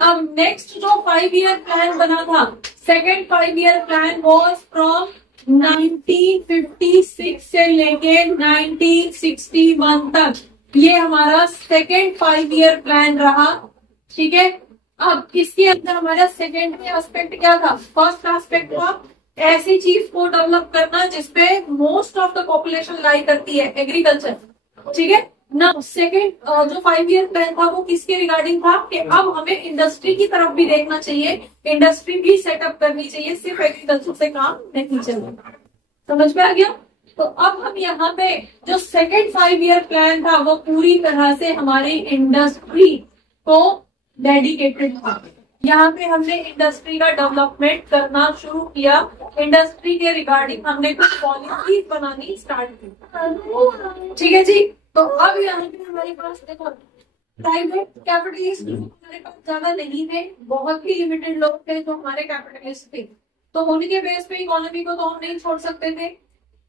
अब नेक्स्ट जो 5 year plan बना था, second 5 year plan was from 1956 से लेके 1961 तक, ये हमारा सेकेंड 5 ईयर प्लान रहा। ठीक है, अब इसके अंदर हमारा सेकेंड एस्पेक्ट क्या था? फर्स्ट एस्पेक्ट था ऐसी चीज को डेवलप करना जिसपे मोस्ट ऑफ द पॉपुलेशन लाई करती है, एग्रीकल्चर। ठीक है ना। सेकेंड जो 5 ईयर प्लान था वो किसके रिगार्डिंग था कि अब हमें इंडस्ट्री की तरफ भी देखना चाहिए, इंडस्ट्री भी सेटअप करनी चाहिए, सिर्फ एग्रीकल्चर से काम नहीं चलेगा। समझ में आ गया? तो अब हम यहाँ पे जो सेकेंड 5 ईयर प्लान था वो पूरी तरह से हमारी इंडस्ट्री को डेडिकेटेड था। यहाँ पे हमने इंडस्ट्री का डेवलपमेंट करना शुरू किया, इंडस्ट्री के रिगार्डिंग हमने कुछ पॉलिसी बनानी स्टार्ट की। ठीक है जी। तो अब यहाँ पे हमारे पास देखो प्राइवेट कैपिटलिस्ट हमारे पास ज्यादा नहीं थे, बहुत ही लिमिटेड लोग थे जो हमारे कैपिटलिस्ट थे, तो उनके बेस पे इकोनॉमी को तो हम नहीं छोड़ सकते थे।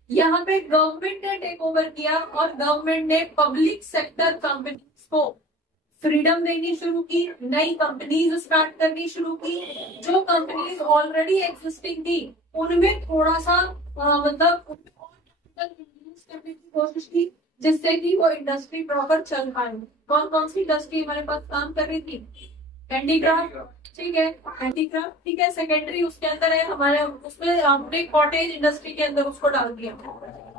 यहाँ पे गवर्नमेंट ने टेक ओवर किया और गवर्नमेंट ने पब्लिक सेक्टर कंपनीज को फ्रीडम देनी शुरू की, नई कंपनीज स्टार्ट करनी शुरू की। जो कंपनीज ऑलरेडी एग्जिस्टिंग थी उनमें थोड़ा सा मतलब करने की कोशिश की जिससे कि वो इंडस्ट्री प्रॉपर चल पाए। कौन कौन सी इंडस्ट्री हमारे पास काम कर रही थी? हैंडीक्राफ्ट। ठीक है, हैंडीक्राफ्ट। ठीक है, सेकेंडरी उसके अंदर है हमारे, उसमें हमने कॉटेज इंडस्ट्री के अंदर उसको डाल दिया,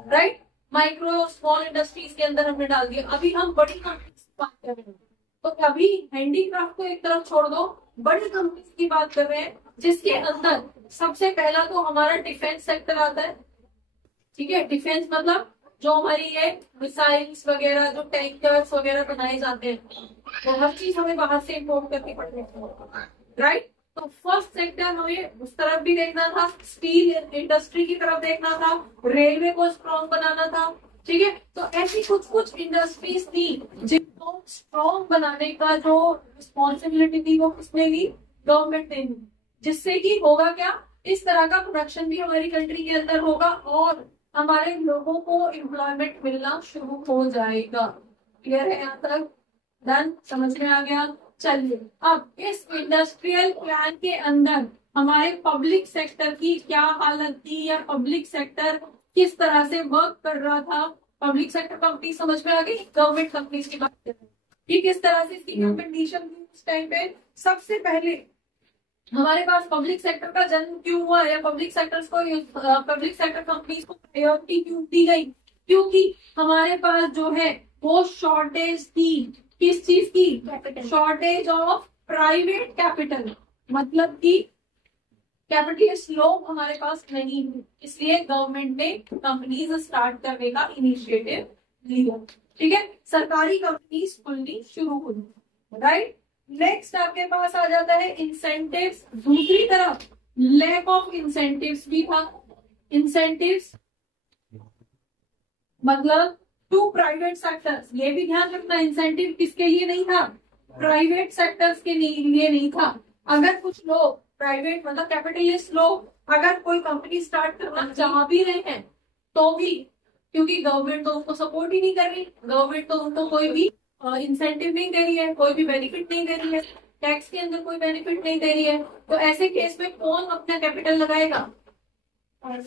राइट। माइक्रो स्मॉल इंडस्ट्रीज के अंदर हमने डाल दिया। अभी हम बड़ी कंपनीज की बात कर रहे हैं, तो अभी हैंडीक्राफ्ट को एक तरफ छोड़ दो, बड़ी कंपनीज की बात कर रहे हैं जिसके अंदर सबसे पहला तो हमारा डिफेंस सेक्टर आता है। ठीक है, डिफेंस मतलब जो हमारी ये मिसाइल्स वगैरह, जो टैंकर्स वगैरह बनाए जाते हैं, तो हर चीज हमें बाहर से इम्पोर्ट करनी पड़ती है, राइट। तो फर्स्ट सेक्टर हमें उस तरफ भी देखना था, स्टील इंडस्ट्री की तरफ देखना था, रेलवे को स्ट्रॉन्ग बनाना था। ठीक है, तो ऐसी कुछ कुछ इंडस्ट्रीज थी जिनको स्ट्रॉन्ग बनाने का जो रिस्पॉन्सिबिलिटी थी वो किसने ली? गवर्नमेंट ने ली। जिससे कि होगा क्या, इस तरह का प्रोडक्शन भी हमारी कंट्री के अंदर होगा और हमारे लोगों को एम्प्लॉयमेंट मिलना शुरू हो जाएगा। क्लियर है यहाँ तक? डन? समझ में आ गया? चलिए, अब इस इंडस्ट्रियल प्लान के अंदर हमारे पब्लिक सेक्टर की क्या हालत थी या पब्लिक सेक्टर किस तरह से वर्क कर रहा था। पब्लिक सेक्टर कंपनी समझ में आ गई, गवर्नमेंट कंपनीज की बात करें कि किस तरह से इसकी कंपटीशन थी उस टाइम पे। सबसे पहले हमारे पास पब्लिक सेक्टर का जन्म क्यों हुआ या पब्लिक सेक्टर्स को, पब्लिक सेक्टर कंपनीज को प्रायोरिटी क्यों दी गई? क्योंकि हमारे पास जो है वो शॉर्टेज थी, किस चीज की? शॉर्टेज ऑफ प्राइवेट कैपिटल, मतलब कि कैपिटलिस्ट लोग हमारे पास नहीं है, इसलिए गवर्नमेंट ने कंपनीज स्टार्ट करने का इनिशिएटिव लिया। ठीक है, सरकारी कंपनीज खुलनी शुरू हुई, राइट। नेक्स्ट आपके पास आ जाता है इंसेंटिव्स। दूसरी तरफ लैक ऑफ इंसेंटिव्स भी था। इंसेंटिव्स मतलब टू प्राइवेट सेक्टर्स, ये भी ध्यान रखना, इंसेंटिव किसके लिए नहीं था? प्राइवेट सेक्टर्स के लिए नहीं था। अगर कुछ लोग प्राइवेट मतलब कैपिटलिस्ट लोग अगर कोई कंपनी स्टार्ट करना चाह भी रहे हैं तो भी, क्योंकि गवर्नमेंट तो उनको सपोर्ट ही नहीं कर रही, गवर्नमेंट तो उनको कोई भी इंसेंटिव नहीं दे रही है, कोई भी बेनिफिट नहीं दे रही है, टैक्स के अंदर कोई बेनिफिट नहीं दे रही है, तो ऐसे केस में कौन अपना कैपिटल लगाएगा?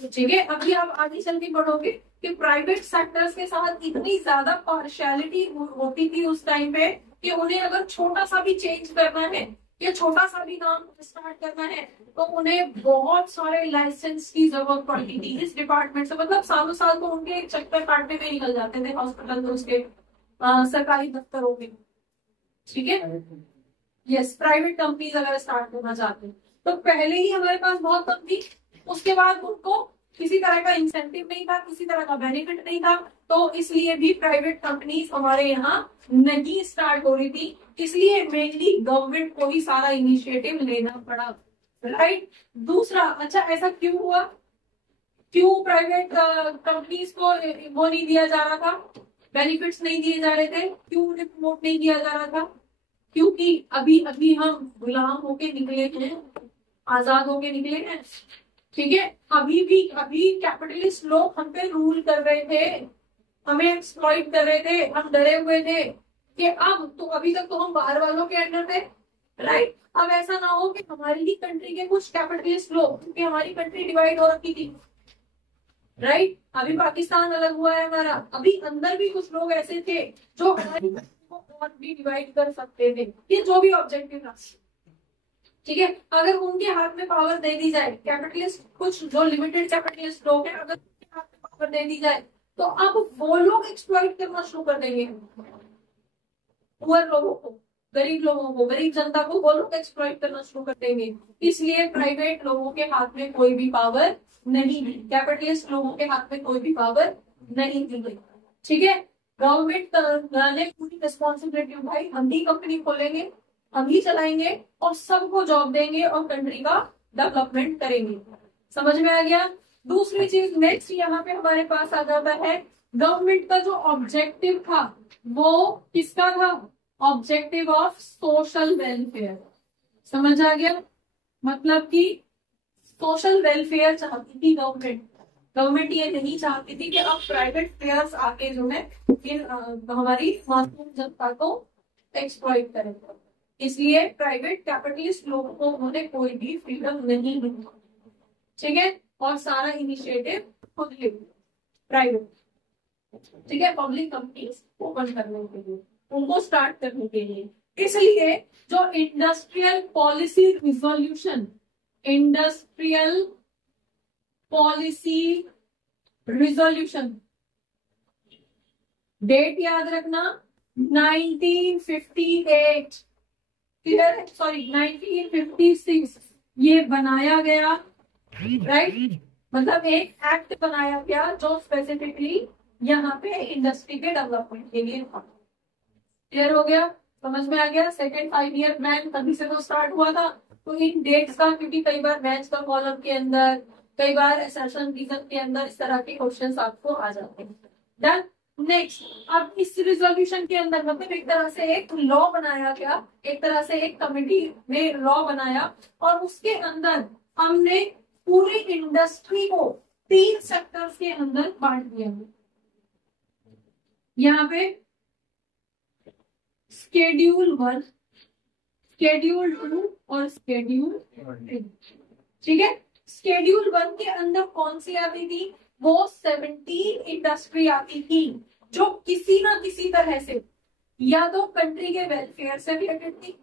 ठीक है, अभी आप आगे चल के बढ़ोगे कि प्राइवेट सेक्टर्स के साथ इतनी ज्यादा पार्शियलिटी होती थी उस टाइम पे कि उन्हें अगर छोटा सा भी चेंज करना है या छोटा सा भी काम स्टार्ट करना है तो उन्हें बहुत सारे लाइसेंस की जरूरत पड़ती थी इस डिपार्टमेंट से। मतलब सालों साल तो उनके चक्कर काटने में निकल जाते थे हॉस्पिटल, उसके सरकारी दफ्तरों में। ठीक है, यस, प्राइवेट कंपनीज अगर स्टार्ट करना चाहते हैं तो पहले ही हमारे पास बहुत कम थी, उसके बाद उनको किसी तरह का इंसेंटिव नहीं था, किसी तरह का बेनिफिट नहीं था, तो इसलिए भी प्राइवेट कंपनीज हमारे यहाँ नहीं स्टार्ट हो रही थी। इसलिए मेनली गवर्नमेंट को ही सारा इनिशिएटिव लेना पड़ा, राइट। दूसरा, अच्छा ऐसा क्यों हुआ? क्यों प्राइवेट कंपनीज को वो नहीं दिया जा रहा था, बेनिफिट्स नहीं दिए जा रहे थे, क्यों उन्हें प्रमोट नहीं किया जा रहा था? क्योंकि अभी अभी हम गुलाम होके निकले हैं, आजाद होके निकले हैं। ठीक है, अभी कैपिटलिस्ट लोग हम पे रूल कर रहे थे, हमें एक्सप्लॉइट कर रहे थे, हम डरे हुए थे कि अब तो, अभी तक तो हम बाहर वालों के अंडर थे, राइट। अब ऐसा ना हो कि हमारी ही कंट्री के कुछ कैपिटलिस्ट लोग, क्योंकि हमारी कंट्री डिवाइड हो रखी थी, राइट। अभी पाकिस्तान अलग हुआ है हमारा, अभी अंदर भी कुछ लोग ऐसे थे जो हमारी कंट्री को और भी डिवाइड कर सकते थे, ये जो भी ऑब्जेक्टिव था, ठीक है। अगर उनके हाथ में पावर दे दी जाए, कैपिटलिस्ट कुछ जो लिमिटेड कैपिटलिस्ट लोग हैं, अगर उनके हाथ में पावर दे दी जाए, तो अब वो लोग एक्सप्लॉइट करना शुरू कर देंगे पुअर लोगों को, गरीब लोगों को, गरीब जनता को वो लोग एक्सप्लॉइट करना शुरू कर देंगे। इसलिए प्राइवेट लोगों के हाथ में कोई भी पावर नहीं है, कैपिटलिस्ट लोगों के हाथ में कोई भी पावर नहीं दी गई, ठीक है। गवर्नमेंट ने पूरी रिस्पॉन्सिबिलिटी उठाई, हम ही कंपनी खोलेंगे, हम ही चलाएंगे और सबको जॉब देंगे और कंट्री का डेवलपमेंट करेंगे। समझ में आ गया। दूसरी चीज नेक्स्ट यहाँ पे हमारे पास आ जाता है, गवर्नमेंट का जो ऑब्जेक्टिव था वो किसका था, ऑब्जेक्टिव ऑफ सोशल वेलफेयर। समझ आ गया, मतलब कि सोशल वेलफेयर चाहती थी गवर्नमेंट। गवर्नमेंट ये नहीं चाहती थी कि अब प्राइवेट प्लेयर्स आके जो है हमारी मासूम जनता को एक्सप्लॉइट करें, इसलिए प्राइवेट कैपिटलिस्ट लोगों को उन्होंने कोई भी फ्रीडम नहीं दी, ठीक है। और सारा इनिशिएटिव खुद ले प्राइवेट, ठीक है, पब्लिक कंपनीज ओपन करने के लिए, उनको स्टार्ट करने के लिए। इसलिए जो industrial policy resolution, industrial policy resolution, date याद रखना 1958, क्लियर है, सॉरी 1956 ये बनाया गया, राइट। मतलब एक एक्ट बनाया गया जो स्पेसिफिकली यहाँ पे इंडस्ट्री के डेवलपमेंट के लिए था। क्लियर हो गया, समझ में आ गया। सेकेंड 5 ईयर प्लान तभी से तो स्टार्ट हुआ था, तो इन डेट्स का, क्योंकि कई बार मैथ्स का कॉलम के अंदर, कई बार एसेशन रीजन के अंदर इस तरह के क्वेश्चंस आपको आ जाते हैं। डन। नेक्स्ट, अब इस रिजोल्यूशन के अंदर मतलब एक तरह से एक लॉ बनाया गया, एक तरह से एक कमेटी ने लॉ बनाया और उसके अंदर हमने पूरी इंडस्ट्री को 3 सेक्टर्स के अंदर बांट दिया। यहाँ पे शेड्यूल 1, शेड्यूल 2 और शेड्यूल 3, ठीक है। शेड्यूल 1 के अंदर कौन सी आती थी, वो 17 इंडस्ट्री आती थी जो किसी ना किसी तरह से या तो कंट्री के वेलफेयर से रिलेटेड थी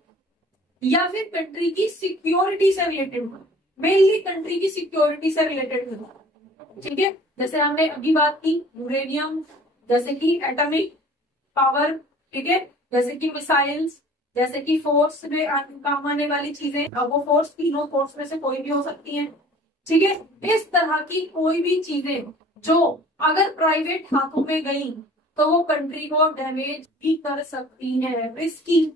या फिर कंट्री की सिक्योरिटी से रिलेटेड थी, मेनली कंट्री की सिक्योरिटी से रिलेटेड थी, ठीक है। जैसे हमने अभी बात की यूरेनियम, जैसे कि एटॉमिक पावर, ठीक है, जैसे कि मिसाइल्स, जैसे कि फोर्स में काम आने वाली चीजें, अब वो फोर्स तीनों फोर्स में से कोई भी हो सकती है, ठीक है। इस तरह की कोई भी चीजें जो अगर प्राइवेट हाथों में गई तो वो कंट्री को डैमेज भी कर सकती है, रिस्की,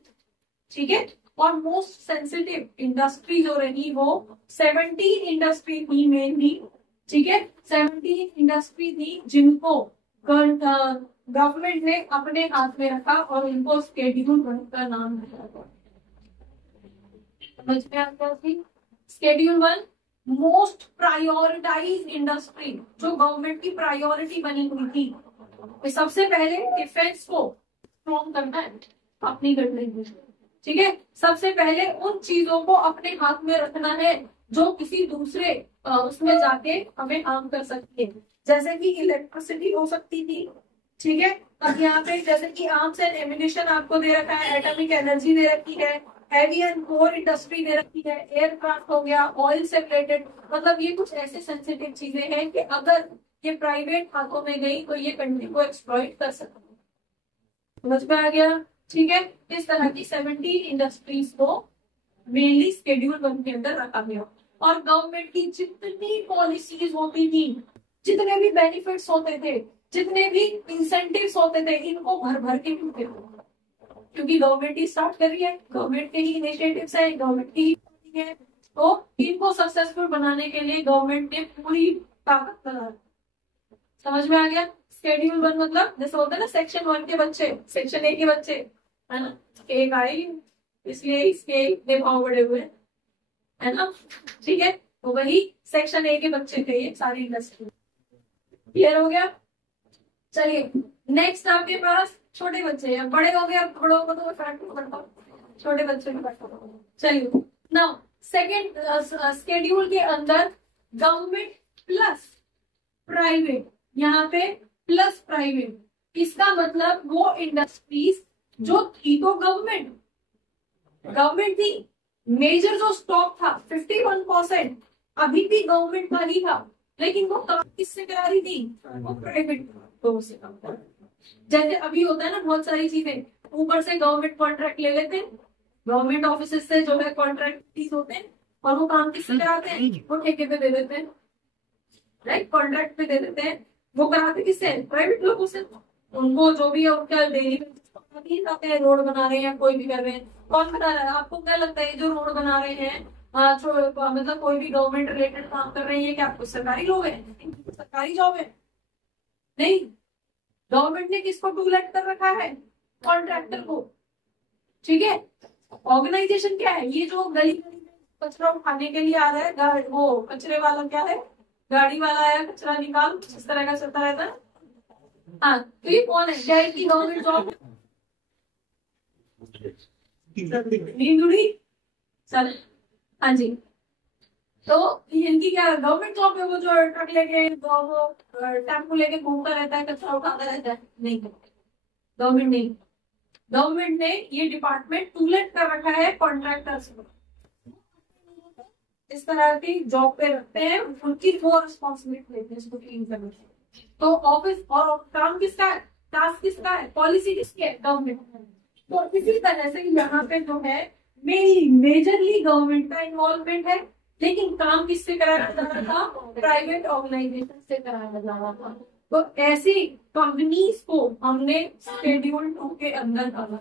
ठीक है। और मोस्ट सेंसिटिव इंडस्ट्री जो रही वो 17 इंडस्ट्री थी मेनली, ठीक है। 17 इंडस्ट्री थी जिनको गवर्नमेंट ने अपने हाथ में रखा और उनको शेड्यूल 1 का नाम दिया। समझ में आता है। शेड्यूल 1 मोस्ट प्रायोरिटाइज इंडस्ट्री, जो गवर्नमेंट की प्रायोरिटी बनी हुई थी। सबसे पहले डिफेंस को स्ट्रॉन्ग करना है अपनी कंट्री में, ठीक है। सबसे पहले उन चीजों को अपने हाथ में रखना है जो किसी दूसरे उसमें जाके हमें हार्म कर सकती है, जैसे कि इलेक्ट्रिसिटी हो सकती थी, ठीक है। अब यहाँ पे जैसे कि आर्म्स एंड एम्युनिशन आपको दे रखा है, एटॉमिक एनर्जी दे रखी है, हैवी एंड कोर इंडस्ट्री दे रखी है, एयरक्राफ्ट हो गया, ऑयल से रिलेटेड, मतलब ये कुछ ऐसे सेंसिटिव चीजें हैं कि अगर ये प्राइवेट हाथों में गई तो ये कंट्री को एक्सप्लॉइट कर सकती है। समझ में आ गया, ठीक है। इस तरह की 17 इंडस्ट्रीज को मेनली शेड्यूल 1 के अंदर रखा गया और गवर्नमेंट की जितनी पॉलिसीज होती थी, जितने भी बेनिफिट्स होते थे, जितने भी इंसेंटिव्स होते थे, इनको भर भर के मिलते थे, क्योंकि गवर्नमेंट ही स्टार्ट कर रही है, गवर्नमेंट के ही इनिशिएटिव्स है, गवर्नमेंट की ही है, तो इनको सक्सेसफुल बनाने के लिए गवर्नमेंट ने पूरी ताकत लगा। समझ में आ गया। शेड्यूल 1 मतलब जैसे होता है ना सेक्शन 1 के बच्चे, सेक्शन ए के बच्चे, है ना, एक आई इसलिए इसके इतने भाव बढ़े हुए है ना, ठीक है। तो वही सेक्शन ए के बच्चे थे ये सारी इंडस्ट्री। क्लियर हो गया। चलिए नेक्स्ट आपके पास छोटे बच्चे हैं, बड़े हो गए, अब बड़ों को तो फैक्ट करता हूँ, छोटे बच्चों की बात करो। चलिए नाउ सेकेंड स्केड्यूल के अंदर गवर्नमेंट प्लस प्राइवेट, यहाँ पे प्लस प्राइवेट, इसका मतलब वो इंडस्ट्रीज जो थी तो गवर्नमेंट थी, मेजर जो स्टॉक था 51% अभी भी गवर्नमेंट का ही था, लेकिन वो काम किससे करा रही थी, वो प्राइवेट लोगों से काम कर। जैसे अभी होता है ना बहुत सारी चीजें, ऊपर से गवर्नमेंट कॉन्ट्रैक्ट ले लेते हैं, गवर्नमेंट ऑफिस से जो है कॉन्ट्रैक्ट होते हैं, और वो काम किससे कराते हैं, वो ठेके पे दे देते हैं, राइट, कॉन्ट्रैक्ट पे दे देते हैं। वो कराते किससे, प्राइवेट लोगों से। उनको जो भी है उनका डेली जाते हैं, रोड बना रहे हैं, कोई भी कर रहे हैं, कौन बना रहा है, आपको क्या लगता है जो रोड बना रहे हैं, मतलब कोई भी गवर्नमेंट रिलेटेड काम कर रहे हैं, ये क्या आपको सरकारी लोग हैं, सरकारी जॉब है? नहीं, गवर्नमेंट ने किसको टू लेट कर रखा है, कॉन्ट्रैक्टर को, ठीक है। ऑर्गेनाइजेशन क्या है, ये जो गली गली में कचरा उठाने के लिए आ रहा है, वो कचरे वाला क्या है, गाड़ी वाला आया कचरा निकाल, इस तरह का चलता रहता है। हाँ, तो ये कौन है, क्या इनकी गवर्नमेंट जॉब नहीं जुड़ी सर? हाँ जी, तो इनकी क्या गवर्नमेंट जॉब है, वो जो ट्रक लेके वो टेम्पो लेके घूमता रहता है, कचरा उठाता रहता है? नहीं, गवर्नमेंट नहीं। गवर्नमेंट ने ये डिपार्टमेंट टू लेट कर रखा है कॉन्ट्रैक्टर्स को, इस तरह की जॉब पे रखते हैं, उनकी वो रिस्पॉन्सिबिलिटी लेते हैं इसको क्लीन करने की। तो ऑफिस और काम किसका है, टास्क किसका है, पॉलिसी किसकी है, गवर्नमेंट। तो इसी तरह से यहाँ पे जो है मेजरली गवर्नमेंट का इन्वॉल्वमेंट है, लेकिन काम किससे कराया जा रहा था, प्राइवेट ऑर्गेनाइजेशन से कराया जा रहा था। तो ऐसी कंपनीज को हमने शेड्यूल 2 के अंदर डाला,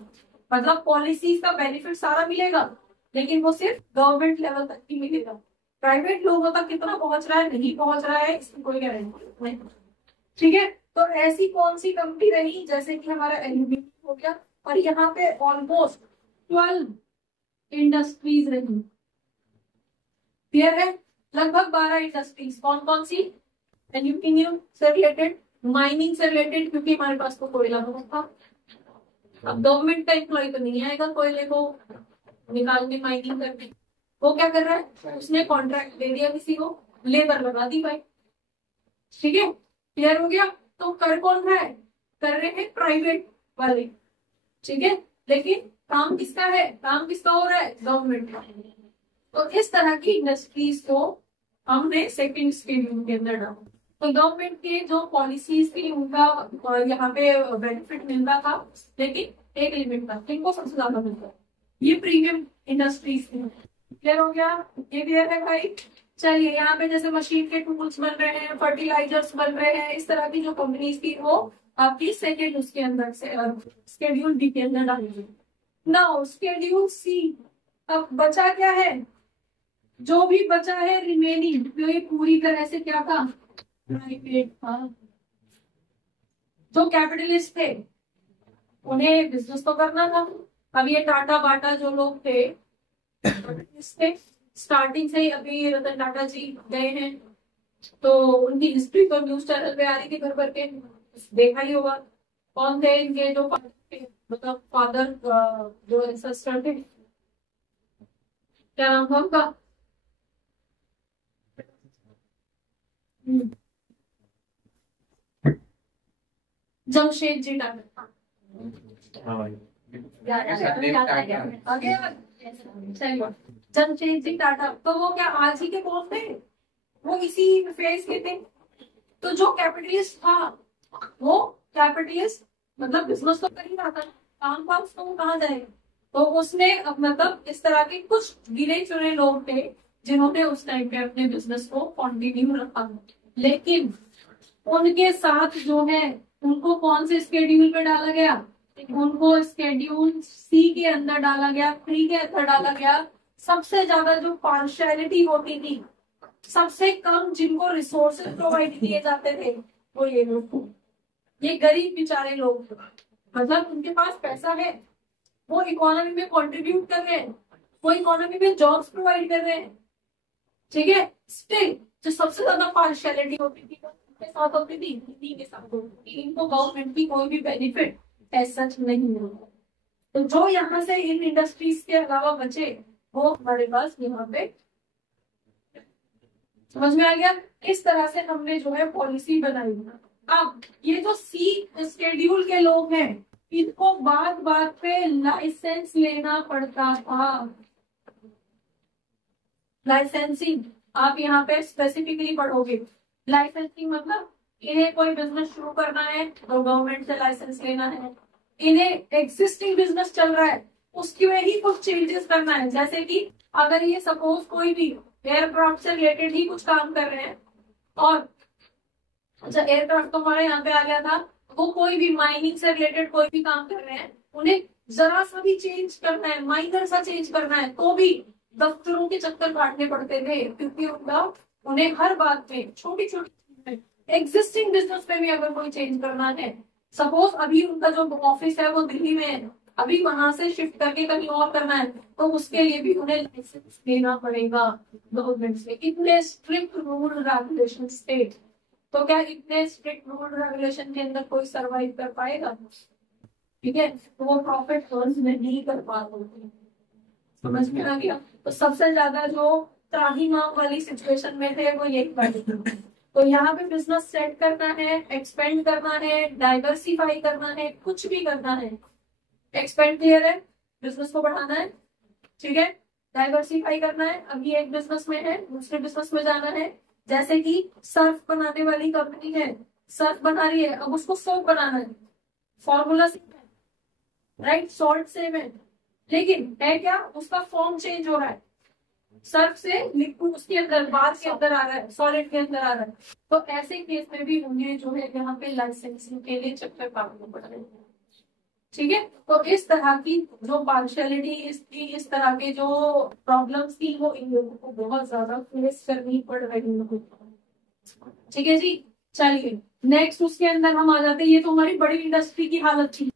मतलब पॉलिसीज का बेनिफिट सारा मिलेगा, लेकिन वो सिर्फ गवर्नमेंट लेवल तक ही मिलेगा, प्राइवेट लोगों तक कितना पहुंच रहा है, नहीं पहुंच रहा है, इसकी कोई गारंटी नहीं, ठीक है। तो ऐसी कौन सी कंपनी रही, जैसे कि हमारा एल्यूमिनियम हो गया, और यहाँ पे ऑलमोस्ट 12 इंडस्ट्रीज रही, क्लियर है, लगभग 12 इंडस्ट्रीज। कौन कौन सी, एल्यूमिनियम से रिलेटेड, माइनिंग से रिलेटेड, क्योंकि हमारे पास तो कोयला बहुत था, अब गवर्नमेंट का एम्प्लॉय तो नहीं आएगा कोयले को निकालने, माइनिंग करने, वो क्या कर रहा है, उसने कॉन्ट्रैक्ट दे दिया किसी को, लेबर लगा दी भाई, ठीक है, क्लियर हो गया। तो कर कौन रहा है, कर रहे हैं प्राइवेट वाले, ठीक है, लेकिन काम किसका है, काम किसका हो रहा है, गवर्नमेंट का। तो इस तरह की इंडस्ट्रीज को हमने सेकंड शेड्यूल के अंदर डाला। तो गवर्नमेंट के जो पॉलिसीज थी उनका यहाँ पे बेनिफिट मिलता था, लेकिन एक लिमिट था, इनको सबसे ज्यादा मिलता है, ये प्रीमियम इंडस्ट्रीज थी। क्लियर हो गया, ये क्लियर है भाई। चलिए, यहाँ पे जैसे मशीन के टूल्स बन रहे हैं, फर्टिलाइजर्स बन रहे हैं, इस तरह की जो कंपनीज थी वो आपकी सेकेंड उसके अंदर से शेड्यूल डी के अंदर डाली गई। नाउ शेड्यूल सी, अब बचा क्या है, जो भी बचा है रिमेनिंग, तो ये पूरी तरह से क्या था, प्राइवेट था। जो कैपिटलिस्ट थे उन्हें बिजनेस तो करना था। अब ये टाटा बाटा जो लोग थे स्टार्टिंग से ही, अभी रतन टाटा जी गए हैं तो उनकी हिस्ट्री तो न्यूज चैनल पे आ रही थी भर भर के, देखा ही होगा। कौन थे इनके जो मतलब फादर, जो एंसेस्टर थे, क्या नाम था उनका, जमशेद जी टाटा। जमशेद जी टाटा, तो वो क्या आज ही के कौन थे, वो इसी फेज के थे। तो जो कैपिटलिस्ट था वो कैपिटलिस्ट मतलब बिजनेस तो कर ही रहा था, काम का उसको कहाँ जाए, तो उसने मतलब इस तरह के कुछ गिने चुने लोग थे जिन्होंने उस टाइम पे अपने बिजनेस को कंटिन्यू रखा। लेकिन उनके साथ जो है उनको कौन से स्केड्यूल में डाला गया, उनको स्केड्यूल सी के अंदर डाला गया, 3 के अंदर डाला गया। सबसे ज्यादा जो पार्शियलिटी होती थी, सबसे कम जिनको रिसोर्सेज प्रोवाइड किए जाते थे, वो ये लोग, ये गरीब बेचारे लोग, मतलब उनके पास पैसा है, वो इकोनॉमी में कंट्रीब्यूट कर रहे हैं, वो इकोनॉमी में जॉब्स प्रोवाइड कर रहे हैं, ठीक है। स्टिल जो सबसे ज्यादा पार्शियलिटी होती थी उनके साथ होती थी, इन्हीं के साथ होती थी। इनको गवर्नमेंट की कोई भी बेनिफिट ऐसा सच नहीं मिलता, तो जो यहाँ से इन इंडस्ट्रीज के अलावा बचे वो हमारे पास यहाँ पे, समझ में आ गया। इस तरह से हमने जो है पॉलिसी बनाई। अब ये जो सी शेड्यूल के लोग हैं इनको बात बात पे लाइसेंस लेना पड़ता था। लाइसेंसिंग आप यहाँ पे स्पेसिफिकली पढ़ोगे। लाइसेंसिंग मतलब इन्हें कोई बिजनेस शुरू करना है तो गवर्नमेंट से लाइसेंस लेना है। इन्हें एक्सिस्टिंग बिजनेस चल रहा है उसके में ही कुछ चेंजेस करना है। जैसे कि अगर ये सपोज कोई भी एयरक्राफ्ट से रिलेटेड ही कुछ काम कर रहे हैं और अच्छा एयरक्राफ्ट तो हमारा यहाँ पे आ गया था, वो कोई भी माइनिंग से रिलेटेड कोई भी काम कर रहे हैं, उन्हें जरा सा भी चेंज करना है, माइनर सा चेंज करना है तो भी दफ्तरों के चक्कर काटने पड़ते थे, क्योंकि उन्हें हर बात में छोटी छोटी एग्जिस्टिंग बिजनेस में भी अगर कोई चेंज करना है, सपोज अभी उनका जो ऑफिस है वो दिल्ली में है, अभी वहां से शिफ्ट करके कहीं और करना है तो उसके लिए भी उन्हें लाइसेंस लेना पड़ेगा गवर्नमेंट से। इतने स्ट्रिक्ट रूल रेगुलेशन स्टेट, तो क्या इतने स्ट्रिक्ट रूल रेगुलेशन के अंदर कोई सरवाइव कर पाएगा? ठीक है, तो वो प्रॉफिट अर्न नहीं कर पाते। समझ में आ गया। तो सबसे ज्यादा जो त्राहिमाम वाली सिचुएशन में थे वो यही पड़े। तो यहाँ पे बिजनेस सेट करना है, एक्सपेंड करना है, डाइवर्सिफाई करना है, कुछ भी करना है। एक्सपेंड क्लियर है, बिजनेस को बढ़ाना है, ठीक है। डाइवर्सिफाई करना है, अभी एक बिजनेस में है दूसरे बिजनेस में जाना है। जैसे कि सर्फ बनाने वाली कंपनी है, सर्फ बना रही है, अब उसको सोप बनाना है, फॉर्मूला सेम है, राइट, सॉल्ट सेम है, लेकिन है क्या, उसका फॉर्म चेंज हो रहा है, सर्फ से लिक्विड उसके अंदर, बार के अंदर आ रहा है, सॉलिड के अंदर आ रहा है। तो ऐसे केस में भी उन्हें जो है यहाँ पे लाइसेंसिंग के लिए चक्कर काटना पड़ रहे हैं, ठीक है। तो इस तरह की जो पार्शियलिटी इस तरह के जो प्रॉब्लम्स थी वो इन लोगों को बहुत ज्यादा फेस करनी पड़ रही है, ठीक है जी। चलिए नेक्स्ट उसके अंदर हम आ जाते हैं। ये तो हमारी बड़ी इंडस्ट्री की हालत थी,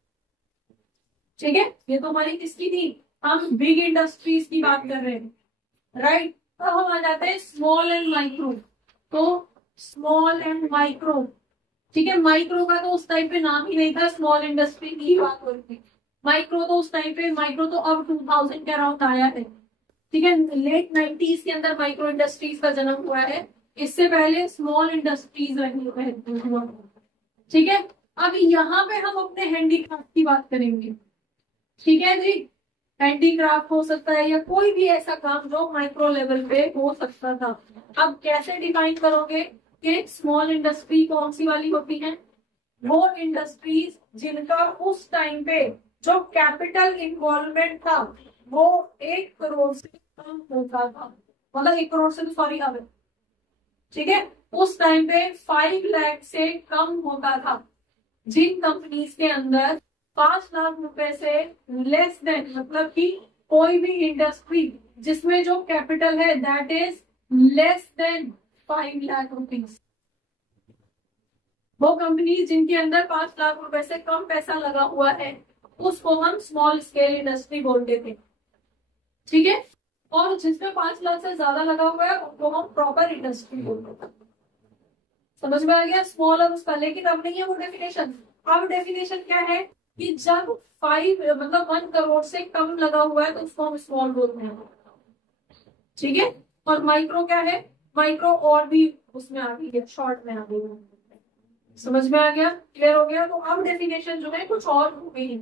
ठीक है, ये तो हमारी किसकी थी, हम बिग इंडस्ट्रीज की बात कर रहे हैं, राइट। तो हम आ जाते हैं स्मॉल एंड माइक्रो। तो स्मॉल एंड माइक्रो, ठीक है, माइक्रो का तो उस टाइम पे नाम ही नहीं था, स्मॉल इंडस्ट्री की बात हो रही थी। माइक्रो तो उस टाइम पे, माइक्रो तो अब 2000 के अराउंड आया है, ठीक है, लेट 90s के अंदर माइक्रो इंडस्ट्रीज का जन्म हुआ है। इससे पहले स्मॉल इंडस्ट्रीज रही, ठीक है। अब यहाँ पे हम अपने हैंडीक्राफ्ट की बात करेंगे, ठीक है जी। हैंडीक्राफ्ट हो सकता है या कोई भी ऐसा काम जो माइक्रो लेवल पे हो सकता था। अब कैसे डिफाइन करोगे कि स्मॉल इंडस्ट्री कौन सी वाली होती है? वो इंडस्ट्रीज जिनका उस टाइम पे जो कैपिटल इन्वॉल्वमेंट था वो 1 करोड़ से कम होता था, मतलब 1 करोड़ से, सॉरी, अब ठीक है, उस टाइम पे 5 लाख से कम होता था। जिन कंपनीज के अंदर 5 लाख रुपए से लेस देन, मतलब कि कोई भी इंडस्ट्री जिसमें जो कैपिटल है that is less than 5 lakh rupees, वो कंपनी जिनके अंदर 5 लाख रुपए से कम पैसा लगा हुआ है उसको हम स्मॉल स्केल इंडस्ट्री बोलते थे, ठीक है। और जिसमें 5 लाख से ज्यादा लगा हुआ है उनको हम प्रॉपर इंडस्ट्री बोलते थे। समझ में आ गया स्मॉल और उसका, लेकिन अब नहीं है वो डेफिनेशन। अब डेफिनेशन क्या है कि जब 1 करोड़ से कम लगा हुआ है तो उसको हम स्मॉल बोलते हैं, ठीक है। और माइक्रो क्या है, माइक्रो और भी उसमें आ गई है, शॉर्ट में आ गई है। समझ में आ गया, क्लियर हो गया। तो अब डेफिनेशन जो है कुछ और हो गई।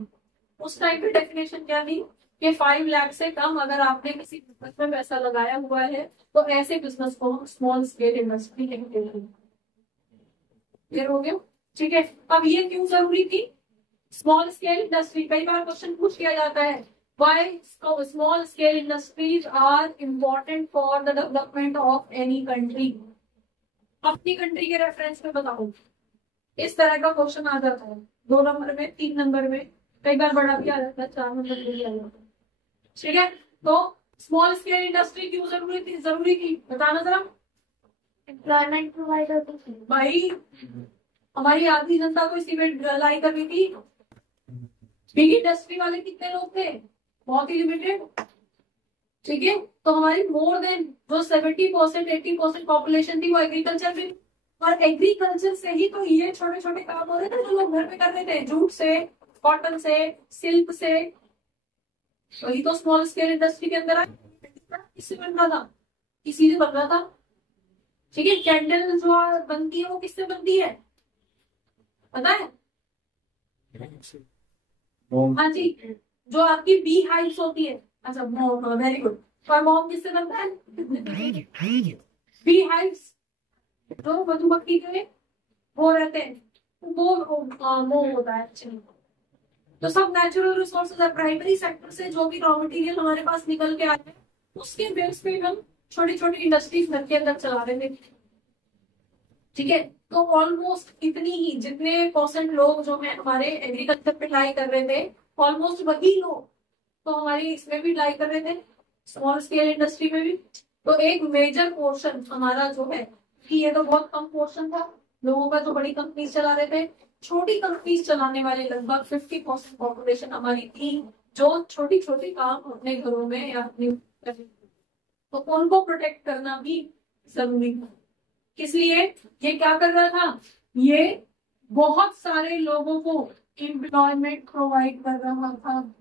उस टाइम पे डेफिनेशन क्या थी कि 5 लाख से कम अगर आपने किसी बिजनेस में पैसा लगाया हुआ है तो ऐसे बिजनेस को हम स्मॉल स्केल इंडस्ट्री कहते हैं। क्लियर हो गया, ठीक है। अब ये क्यों जरूरी थी स्मॉल स्केल इंडस्ट्री? कई बार क्वेश्चन पूछ किया जाता है, why small scale industries are important for the development of any country. अपनी कंट्री के रेफरेंस में बताओ, इस तरह का क्वेश्चन आ जाता है 2 नंबर में, 3 नंबर में, कई बार बड़ा भी आ जाता है, 4 नंबर में भी आ जाता है, ठीक है। तो स्मॉल स्केल इंडस्ट्री क्यों जरूरी थी बताना जरा। एम्प्लॉयमेंट प्रोवाइड होती थी भाई, हमारी आधी जनता को इसी में लाई करनी थी। बिग इंडस्ट्री वाले कितने लोग थे? बहुत ही लिमिटेड, ठीक है। तो हमारी मोर देन जो 70% 80% पॉपुलेशन थी वो एग्रीकल्चर में, और एग्रीकल्चर से ही तो ये छोटे छोटे काम हो रहे थे जो लोग घर पे कर रहे थे, जूट से, कॉटन से, सिल्क से, तो ये तो स्मॉल स्केल इंडस्ट्री के अंदर है। किससे बन रहा था? किसी से बन रहा था। ठीक है, कैंडल जो बनती है वो किससे बनती है पता है? हाँ जी, जो आपकी बी हाइव्स होती है। अच्छा मोम, वेरी गुड। और मोम किससे बनता है? बी हाइव्स जो मधुमक्खी के वो रहते हैं, वो मोम होता है एक्चुअली। तो सब नेचुरल रिसोर्सेज है, प्राइमरी सेक्टर से जो भी रॉ मटेरियल हमारे पास निकल के आए हैं उसके बेस पे हम छोटी छोटी इंडस्ट्रीज घर के अंदर चला रहे थे। ठीक है, तो ऑलमोस्ट इतनी ही जितने परसेंट लोग जो है हमारे एग्रीकल्चर पे लाई कर रहे थे, ऑलमोस्ट वही लोग तो हमारी इसमें भी लाई कर रहे थे, स्मॉल स्केल इंडस्ट्री में भी। तो एक मेजर पोर्शन हमारा जो है कि ये तो बहुत कम पोर्शन था लोगों का जो बड़ी कंपनीज चला रहे थे। छोटी कंपनीज चलाने वाले लगभग 50% पॉपुलेशन हमारी थी जो छोटी छोटी काम अपने घरों में या अपनी, तो उनको प्रोटेक्ट करना भी जरूरी था। किस लिए? ये क्या कर रहा था? ये बहुत सारे लोगों को एम्प्लॉयमेंट प्रोवाइड कर रहा था।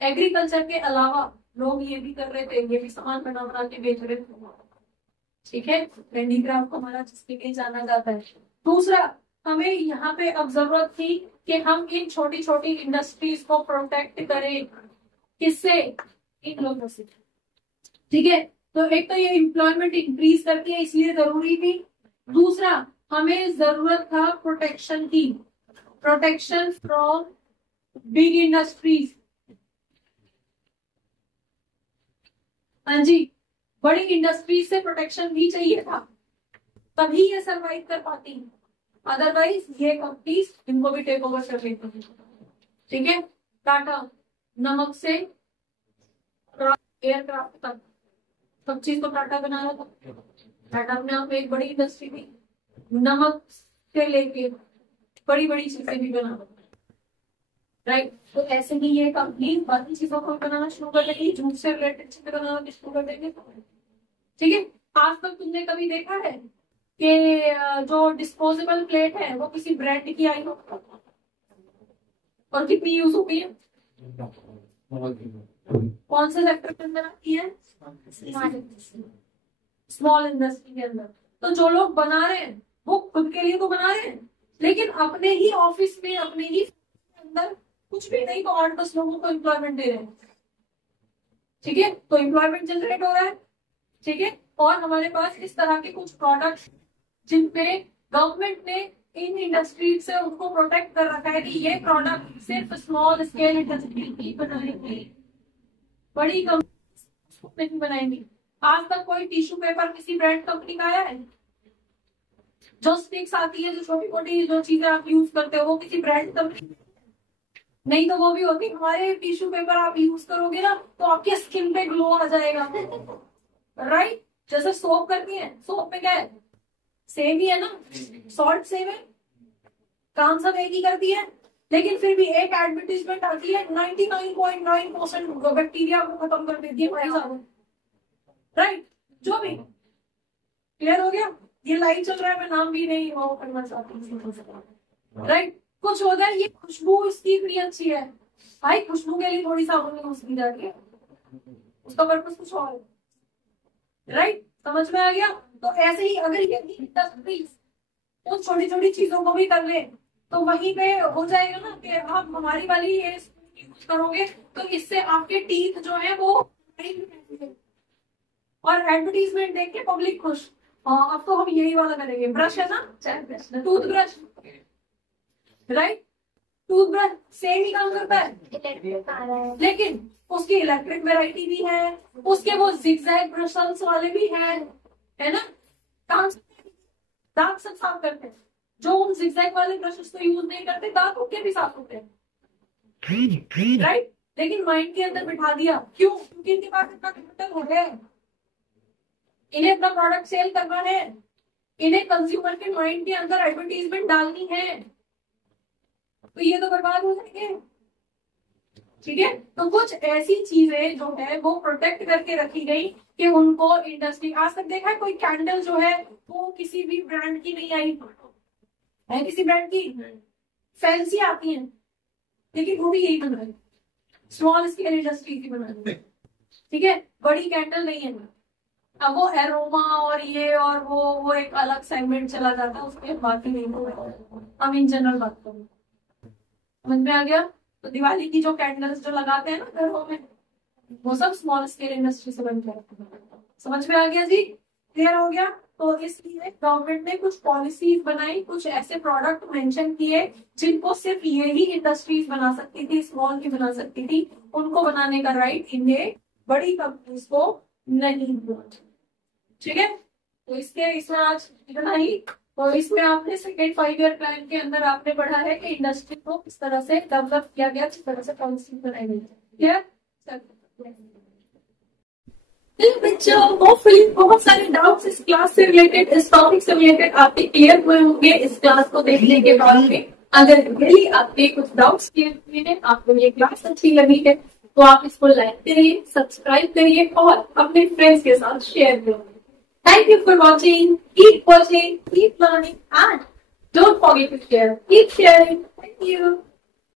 एग्रीकल्चर के अलावा लोग ये भी कर रहे थे, ये भी सामान बना बना के बेच रहे थे। ठीक है, हैंडीक्राफ्ट हमारा जिसके लिए जाना जाता है। दूसरा, हमें यहाँ पे अब जरूरत थी कि हम इन छोटी छोटी इंडस्ट्रीज को प्रोटेक्ट करें। किससे? इन लोगों से। ठीक है, तो एक तो ये एम्प्लॉयमेंट इंक्रीज करती है इसलिए जरूरी थी। दूसरा, हमें जरूरत था प्रोटेक्शन की, प्रोटेक्शन फ्रॉम बिग इंडस्ट्रीज। हाँ जी, बड़ी इंडस्ट्रीज से प्रोटेक्शन भी चाहिए था, तभी ये सरवाइव कर पाती, अदरवाइज ये कंपनीज इनको भी टेक ओवर कर लेती। ठीक है, टाटा नमक से एयरक्राफ्ट तक सब चीज को टाटा बना रहा था। टाटा अपने आप में एक बड़ी इंडस्ट्री थी, नमक से लेके बड़ी बड़ी चीजें भी बना, राइट। तो ऐसे ही ये कंपनी बाकी चीजों को बनाना शुरू कर देगी, जूट से रिलेटेड चीजें बनाना शुरू कर देंगे। ठीक है, आज तक तुमने कभी देखा है कि जो डिस्पोजेबल प्लेट है वो किसी ब्रांड की आई हो और कितनी यूज हो गई है? कौन से सेक्टर के अंदर आती है? स्मॉल इंडस्ट्री के अंदर। तो जो लोग बना रहे हैं वो खुद के लिए तो बना रहे हैं, लेकिन अपने ही ऑफिस में अपने ही अंदर कुछ भी नहीं तो 8-10 लोगों को एम्प्लॉयमेंट दे रहे हैं। ठीक है, तो एम्प्लॉयमेंट जनरेट हो रहा है। ठीक है, और हमारे पास इस तरह के कुछ प्रोडक्ट्स जिनपे गवर्नमेंट ने इन इंडस्ट्रीज से उनको प्रोटेक्ट कर रखा है कि ये प्रोडक्ट सिर्फ स्मॉल स्केल इंडस्ट्री ही बनाएंगे, बड़ी कंपनी नहीं बनाएंगी। आज तक कोई टिश्यू पेपर किसी ब्रांड कंपनी का आया है? जो स्टिक्स आती है, जो छोटी छोटी जो चीजें आप यूज करते हो वो किसी ब्रांड कंपनी नहीं, तो वो भी होती। हमारे टिश्यू पेपर आप यूज करोगे ना तो आपके स्किन पे ग्लो आ जाएगा, राइट। जैसे सोप करती है, सोप में क्या है? सेम ही है ना, सॉल्ट सेम है, काम सब एक ही करती है, लेकिन फिर भी एक एडवर्टीजमेंट आती है 99.9% बैक्टीरिया को खत्म कर देती है भाई साहब, राइट। जो भी क्लियर हो गया? ये लाइव चल रहा है, मैं नाम भी नहीं वो करना चाहती हूँ, राइट। कुछ हो जाए, ये खुशबू इसकी इतनी अच्छी है भाई, खुशबू के लिए थोड़ी साबुन यूज की जाती है, उसका पर्पस कुछ और है, राइट। समझ में आ गया? तो ऐसे ही अगर ये इंडस्ट्रीज उन छोटी छोटी चीजों को भी कर ले तो वहीं पे हो जाएगा ना कि आप हमारी वाली ये यूज करोगे तो इससे आपके टीथ जो है वो और एडवर्टीजमेंट देख के पब्लिक खुश। अब तो हम यही वाला करेंगे, ब्रश है ना, टूथब्रश, राइट। टूथब्रश सेम ही काम करता है, लेकिन उसकी इलेक्ट्रिक वैरायटी भी है, उसके वो जिगजैग ब्रशल्स वाले भी हैं, है ना। दांत सब साफ करते हैं, जो उन जिगजैग वाले ब्रशेस को यूज नहीं करते दांत उनके भी साफ होते हैं, राइट। लेकिन माइंड के अंदर बिठा दिया, क्यों? क्योंकि इनके पास इतना कैपिटल है, इन्हें अपना प्रोडक्ट सेल करना है, इन्हें कंज्यूमर के माइंड के अंदर एडवर्टीजमेंट डालनी है, तो ये तो बर्बाद हो जाएंगे। ठीक है, तो कुछ ऐसी चीजें जो है वो प्रोटेक्ट करके रखी गई कि उनको इंडस्ट्री, आज तक देखा है कोई कैंडल जो है वो किसी भी ब्रांड की नहीं आई है, किसी ब्रांड की फैंसी आती है, लेकिन वो भी यही बन रही है, स्मॉल स्केल इंडस्ट्री की बनानी है, ठीक है, बड़ी कैंडल नहीं है। अब वो एरोमा और ये और वो एक अलग सेगमेंट चला जाता है, उसमें बात ही नहीं होगा। हम इन जनरल बात करें, समझ में आ गया? तो दिवाली की जो कैंडल्स जो लगाते हैं ना घरों में, वो सब स्मॉल स्केल इंडस्ट्री से बनते हैं। समझ में आ गया जी? क्लियर हो गया? तो इसलिए गवर्नमेंट ने कुछ पॉलिसीज बनाई, कुछ ऐसे प्रोडक्ट मेंशन किए जिनको सिर्फ यही इंडस्ट्रीज बना सकती थी, स्मॉल की बना सकती थी, उनको बनाने का राइट इन्हें बड़ी कंपनीज को नहीं हुआ। ठीक है, तो इसमें आज इतना ही। तो इसमें आपने सेकेंड 5 ईयर प्लान के अंदर आपने पढ़ा है कि इंडस्ट्री को किस तरह से डेवलप किया गया, किस तरह से पॉलिसी बनाई गई। क्लियर बच्चों? होपफुली बहुत सारे डाउट्स इस क्लास से रिलेटेड, इस टॉपिक से रिलेटेड आपके क्लियर हुए होंगे इस क्लास को देखने के बाद में। अगर रियली आपके कुछ डाउट्स क्लियर हुए हैं, आपको ये क्लास अच्छी लगी है, तो आप इसको लाइक करिए, सब्सक्राइब करिए और अपने फ्रेंड्स के साथ शेयर करिए। Thank you for watching. Keep watching, keep learning, and don't forget to share. Keep sharing. Thank you.